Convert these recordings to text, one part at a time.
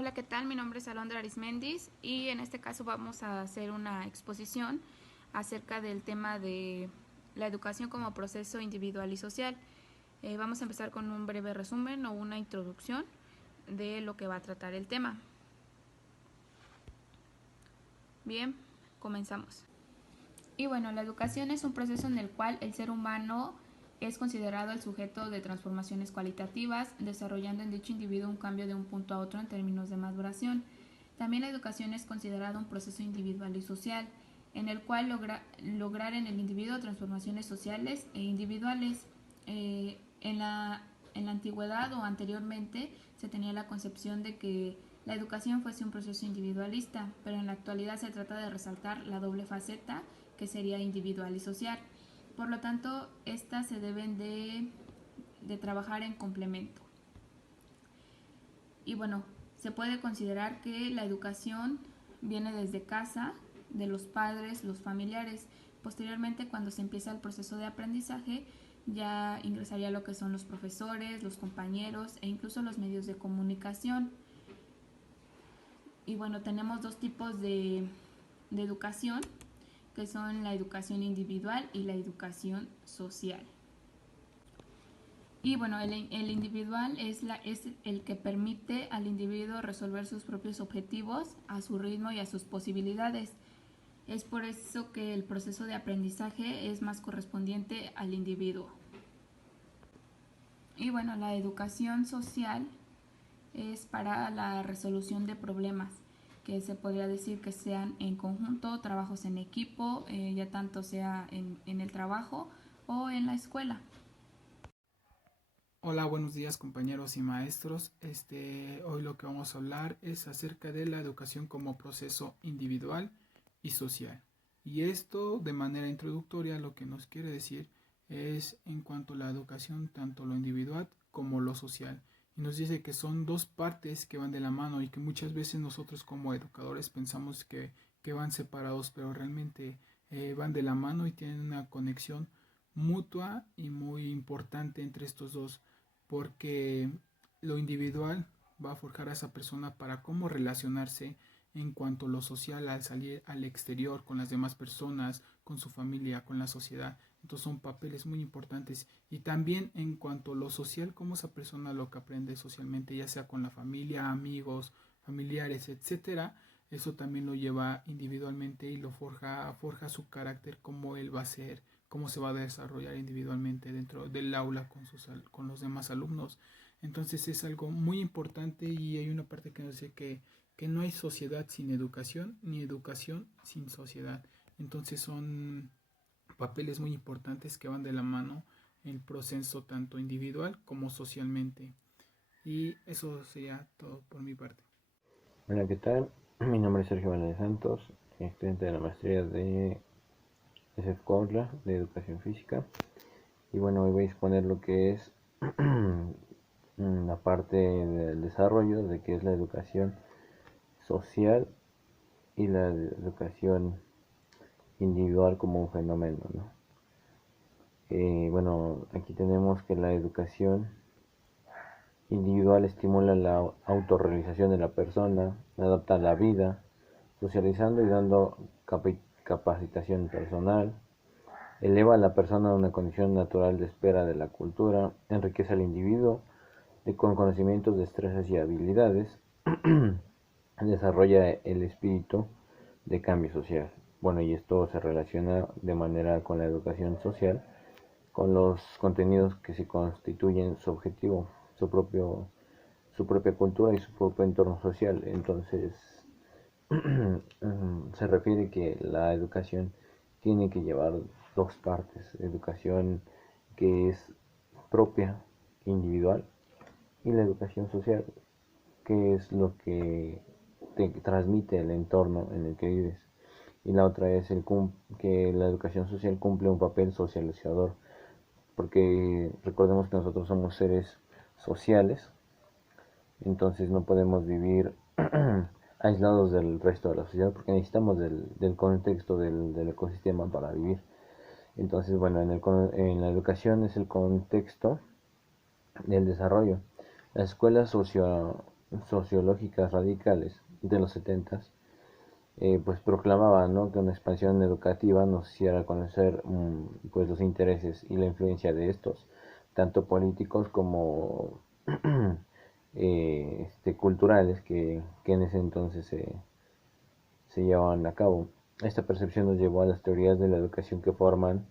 Hola, ¿qué tal? Mi nombre es Alondra Arismendis y en este caso vamos a hacer una exposición acerca del tema de la educación como proceso individual y social. Vamos a empezar con un breve resumen o una introducción de lo que va a tratar el tema. Bien, comenzamos. Y bueno, la educación es un proceso en el cual el ser humano es considerado el sujeto de transformaciones cualitativas, desarrollando en dicho individuo un cambio de un punto a otro en términos de maduración. También la educación es considerada un proceso individual y social, en el cual lograr en el individuo transformaciones sociales e individuales. En la antigüedad o anteriormente se tenía la concepción de que la educación fuese un proceso individualista, pero en la actualidad se trata de resaltar la doble faceta que sería individual y social. Por lo tanto, estas se deben de trabajar en complemento. Y bueno, se puede considerar que la educación viene desde casa, de los padres, los familiares. Posteriormente, cuando se empieza el proceso de aprendizaje, ya ingresaría lo que son los profesores, los compañeros e incluso los medios de comunicación. Y bueno, tenemos dos tipos de educación, que son la educación individual y la educación social. Y bueno, el individual es el que permite al individuo resolver sus propios objetivos a su ritmo y a sus posibilidades. Es por eso que el proceso de aprendizaje es más correspondiente al individuo. Y bueno, la educación social es para la resolución de problemas, que se podría decir que sean en conjunto, trabajos en equipo, ya tanto sea en el trabajo o en la escuela. Hola, buenos días compañeros y maestros. Hoy lo que vamos a hablar es acerca de la educación como proceso individual y social. Y esto de manera introductoria lo que nos quiere decir es en cuanto a la educación, tanto lo individual como lo social. Y nos dice que son dos partes que van de la mano y que muchas veces nosotros como educadores pensamos que van separados, pero realmente van de la mano y tienen una conexión mutua y muy importante entre estos dos, porque lo individual va a forjar a esa persona para cómo relacionarse en cuanto a lo social al salir al exterior con las demás personas, con su familia, con la sociedad. Entonces son papeles muy importantes. Y también en cuanto a lo social, cómo esa persona lo que aprende socialmente, ya sea con la familia, amigos, familiares, etcétera. Eso también lo lleva individualmente y lo forja su carácter, cómo él va a ser, cómo se va a desarrollar individualmente dentro del aula con los demás alumnos. Entonces es algo muy importante y hay una parte que nos dice que no hay sociedad sin educación ni educación sin sociedad. Entonces son papeles muy importantes que van de la mano en el proceso tanto individual como socialmente. Y eso sería todo por mi parte. Hola, ¿qué tal? Mi nombre es Sergio Valle Santos, estudiante de la maestría de SEFCONTLA de Educación Física. Y bueno, hoy voy a exponer lo que es la parte del desarrollo de qué es la educación social y la educación individual como un fenómeno, ¿no? Bueno, aquí tenemos que la educación individual estimula la autorrealización de la persona, adapta a la vida, socializando y dando capacitación personal, eleva a la persona a una condición natural de espera de la cultura, enriquece al individuo con conocimientos, destrezas y habilidades, desarrolla el espíritu de cambio social. Bueno, y esto se relaciona de manera con la educación social, con los contenidos que se constituyen su objetivo, su propia cultura y su propio entorno social. Entonces, se refiere que la educación tiene que llevar dos partes: educación que es propia, individual, y la educación social, que es lo que te transmite el entorno en el que vives. Y la otra es que la educación social cumple un papel socializador, porque recordemos que nosotros somos seres sociales, entonces no podemos vivir aislados del resto de la sociedad porque necesitamos del contexto del ecosistema para vivir. Entonces, bueno, en la educación es el contexto del desarrollo. Las escuelas sociológicas radicales de los 70 pues proclamaban, ¿no?, que una expansión educativa nos hiciera conocer pues los intereses y la influencia de estos, tanto políticos como culturales que en ese entonces se llevaban a cabo. Esta percepción nos llevó a las teorías de la educación que forman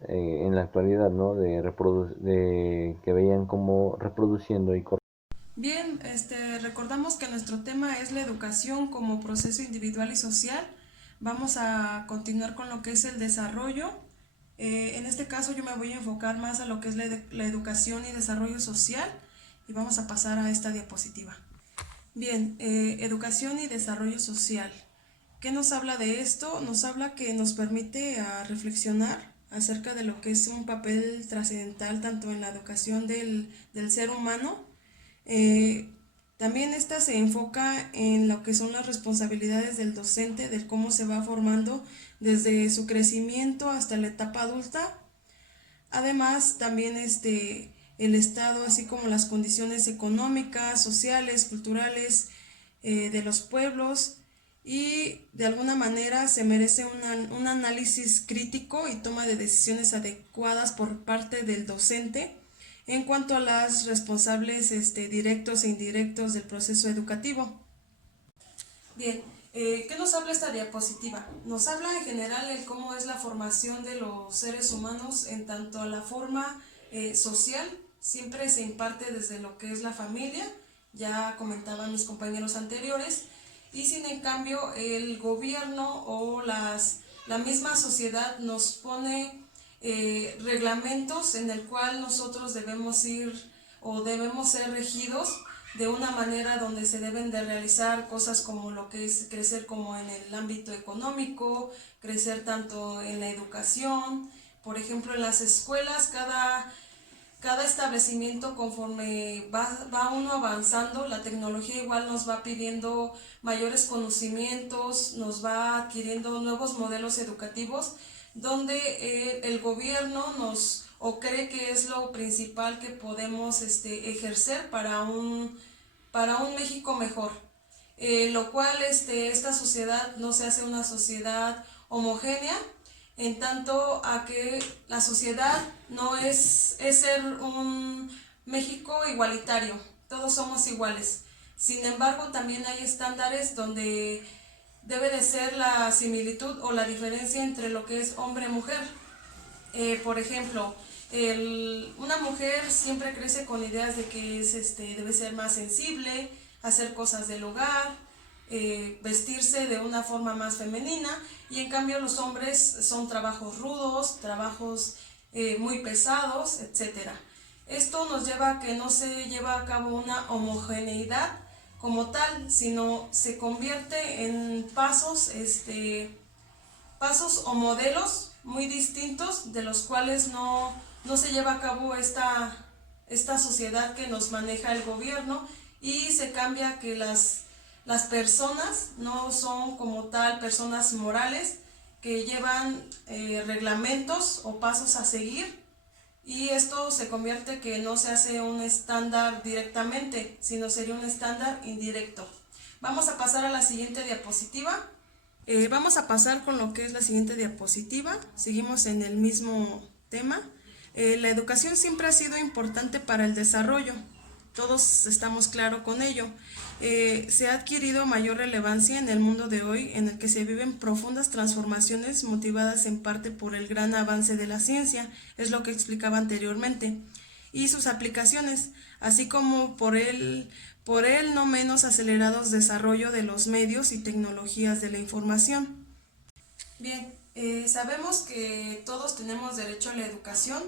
en la actualidad, ¿no?, de que veían como reproduciendo y Bien, recordamos que nuestro tema es la educación como proceso individual y social. Vamos a continuar con lo que es el desarrollo. En este caso yo me voy a enfocar más a lo que es la educación y desarrollo social y vamos a pasar a esta diapositiva. Bien, educación y desarrollo social. ¿Qué nos habla de esto? Nos habla que nos permite reflexionar acerca de lo que es un papel trascendental tanto en la educación del ser humano. También esta se enfoca en lo que son las responsabilidades del docente, de cómo se va formando desde su crecimiento hasta la etapa adulta. Además, también el Estado, así como las condiciones económicas, sociales, culturales de los pueblos, y de alguna manera se merece un análisis crítico y toma de decisiones adecuadas por parte del docente en cuanto a las responsables directos e indirectos del proceso educativo. Bien, ¿qué nos habla esta diapositiva? Nos habla en general de cómo es la formación de los seres humanos en tanto a la forma social, siempre se imparte desde lo que es la familia, ya comentaban mis compañeros anteriores, y sin en cambio el gobierno o la misma sociedad nos pone reglamentos en el cual nosotros debemos ir o debemos ser regidos de una manera donde se deben de realizar cosas como lo que es crecer como en el ámbito económico, crecer tanto en la educación, por ejemplo en las escuelas, cada establecimiento conforme va uno avanzando, la tecnología igual nos va pidiendo mayores conocimientos, nos va adquiriendo nuevos modelos educativos, donde el gobierno nos o cree que es lo principal que podemos ejercer para un México mejor, lo cual esta sociedad no se hace una sociedad homogénea, en tanto a que la sociedad no es ser un México igualitario, todos somos iguales. Sin embargo, también hay estándares donde debe de ser la similitud o la diferencia entre lo que es hombre y mujer. Por ejemplo, una mujer siempre crece con ideas de que debe ser más sensible, hacer cosas del hogar, vestirse de una forma más femenina, y en cambio los hombres son trabajos rudos, trabajos muy pesados, etc. Esto nos lleva a que no se lleva a cabo una homogeneidad como tal, sino se convierte en pasos o modelos muy distintos, de los cuales no se lleva a cabo esta sociedad que nos maneja el gobierno, y se cambia que las personas no son como tal personas morales que llevan reglamentos o pasos a seguir, y esto se convierte que no se hace un estándar directamente, sino sería un estándar indirecto. Vamos a pasar a la siguiente diapositiva. Vamos a pasar con lo que es la siguiente diapositiva. Seguimos en el mismo tema. La educación siempre ha sido importante para el desarrollo. Todos estamos claros con ello. Se ha adquirido mayor relevancia en el mundo de hoy, en el que se viven profundas transformaciones motivadas en parte por el gran avance de la ciencia, es lo que explicaba anteriormente, y sus aplicaciones, así como por el no menos acelerados desarrollo de los medios y tecnologías de la información. Bien, sabemos que todos tenemos derecho a la educación,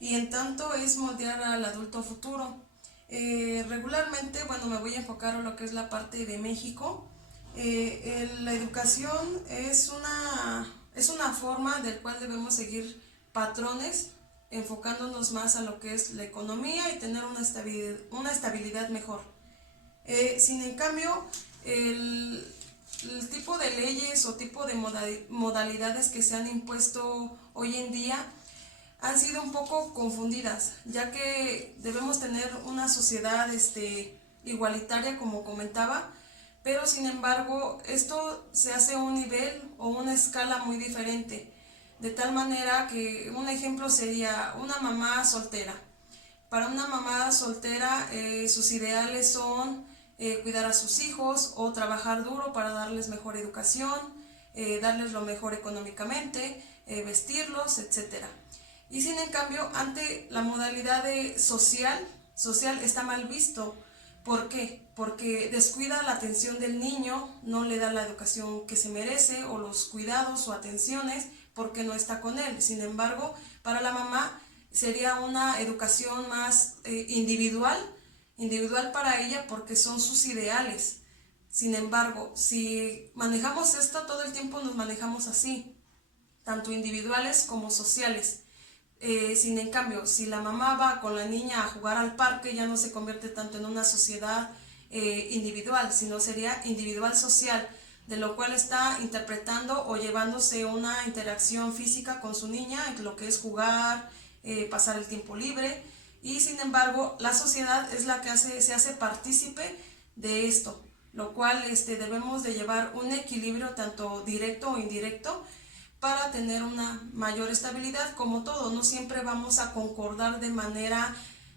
y en tanto es moldear al adulto futuro. Regularmente, me voy a enfocar en lo que es la parte de México. La educación es una forma del cual debemos seguir patrones, enfocándonos más a lo que es la economía y tener una estabilidad mejor. Sin en cambio, el tipo de leyes o tipo de modalidades que se han impuesto hoy en día han sido un poco confundidas, ya que debemos tener una sociedad igualitaria, como comentaba, pero sin embargo esto se hace a un nivel o una escala muy diferente, de tal manera que un ejemplo sería una mamá soltera. Para una mamá soltera sus ideales son cuidar a sus hijos o trabajar duro para darles mejor educación, darles lo mejor económicamente, vestirlos, etcétera. Y sin en cambio, ante la modalidad de social está mal visto. ¿Por qué? Porque descuida la atención del niño, no le da la educación que se merece o los cuidados o atenciones porque no está con él. Sin embargo, para la mamá sería una educación más individual para ella porque son sus ideales. Sin embargo, si manejamos esto, todo el tiempo nos manejamos así, tanto individuales como sociales. Sin en cambio, si la mamá va con la niña a jugar al parque, ya no se convierte tanto en una sociedad individual, sino sería individual social, de lo cual está interpretando o llevándose una interacción física con su niña, en lo que es jugar, pasar el tiempo libre, y sin embargo la sociedad es la que se hace partícipe de esto, lo cual debemos de llevar un equilibrio tanto directo o indirecto para tener una mayor estabilidad. Como todo, no siempre vamos a concordar de manera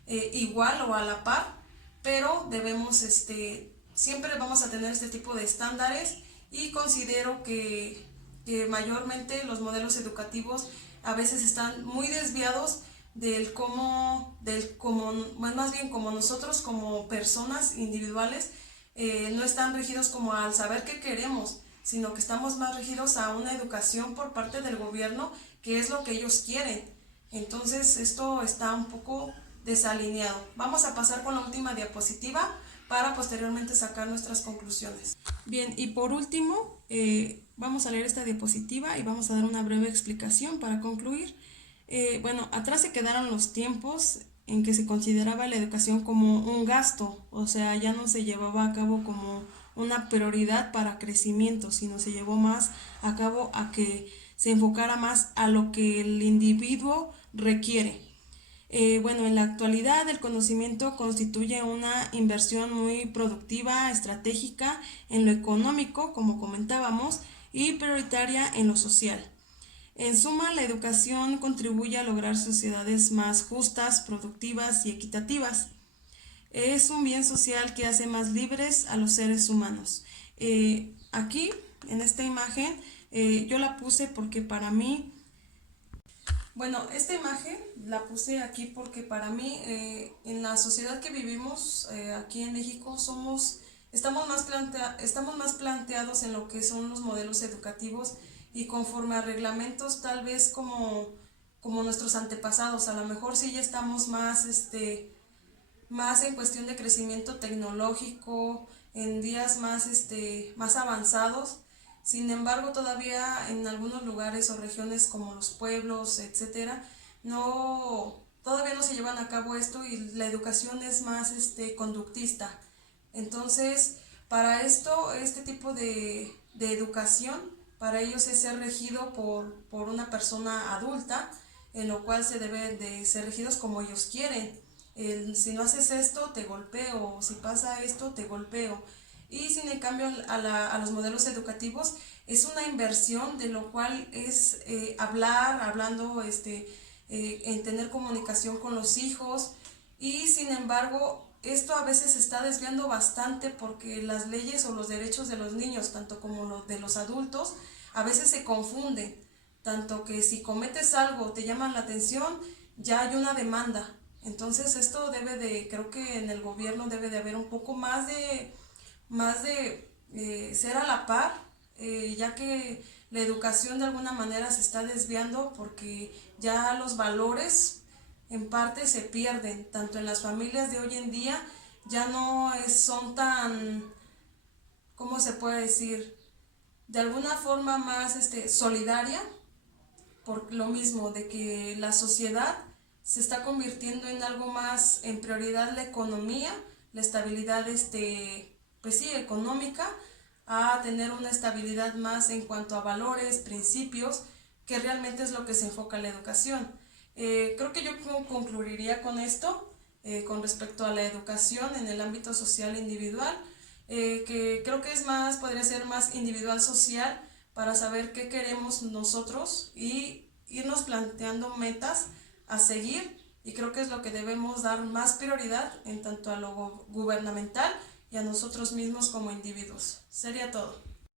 igual o a la par, pero debemos, siempre vamos a tener este tipo de estándares, y considero que mayormente los modelos educativos a veces están muy desviados más bien como nosotros como personas individuales no están regidos como al saber qué queremos, sino que estamos más regidos a una educación por parte del gobierno, que es lo que ellos quieren. Entonces esto está un poco desalineado. Vamos a pasar con la última diapositiva para posteriormente sacar nuestras conclusiones. Bien, y por último, vamos a leer esta diapositiva y vamos a dar una breve explicación para concluir. Bueno, atrás se quedaron los tiempos en que se consideraba la educación como un gasto, o sea, ya no se llevaba a cabo como una prioridad para crecimiento, sino se llevó más a cabo a que se enfocara más a lo que el individuo requiere. Bueno, en la actualidad el conocimiento constituye una inversión muy productiva, estratégica en lo económico, como comentábamos, y prioritaria en lo social. En suma, la educación contribuye a lograr sociedades más justas, productivas y equitativas. Es un bien social que hace más libres a los seres humanos. Aquí, en esta imagen, yo la puse porque para mí, bueno, esta imagen la puse aquí porque para mí, en la sociedad que vivimos aquí en México, estamos más planteados en lo que son los modelos educativos, y conforme a reglamentos tal vez como nuestros antepasados. A lo mejor sí ya estamos más en cuestión de crecimiento tecnológico, en días más avanzados. Sin embargo, todavía en algunos lugares o regiones como los pueblos, etcétera, todavía no se llevan a cabo esto, y la educación es más conductista. Entonces, para esto, este tipo de educación, para ellos es ser regido por una persona adulta, en lo cual se deben de ser regidos como ellos quieren. Si no haces esto, te golpeo, si pasa esto, te golpeo. Y sin en cambio a los modelos educativos es una inversión, de lo cual es hablando, en tener comunicación con los hijos, y sin embargo esto a veces se está desviando bastante porque las leyes o los derechos de los niños, tanto como los de los adultos, a veces se confunden, tanto que si cometes algo, te llaman la atención, ya hay una demanda. Entonces esto creo que en el gobierno debe de haber un poco más de ser a la par, ya que la educación de alguna manera se está desviando porque ya los valores en parte se pierden, tanto en las familias de hoy en día ya no son tan, ¿cómo se puede decir?, de alguna forma más solidaria, por lo mismo de que la sociedad se está convirtiendo en algo más en prioridad la economía, la estabilidad pues sí, económica, a tener una estabilidad más en cuanto a valores, principios, que realmente es lo que se enfoca en la educación. Creo que yo concluiría con esto. con respecto a la educación en el ámbito social individual, que creo que podría ser más individual social para saber qué queremos nosotros y irnos planteando metas a seguir, y creo que es lo que debemos dar más prioridad en tanto a lo gubernamental y a nosotros mismos como individuos. Sería todo.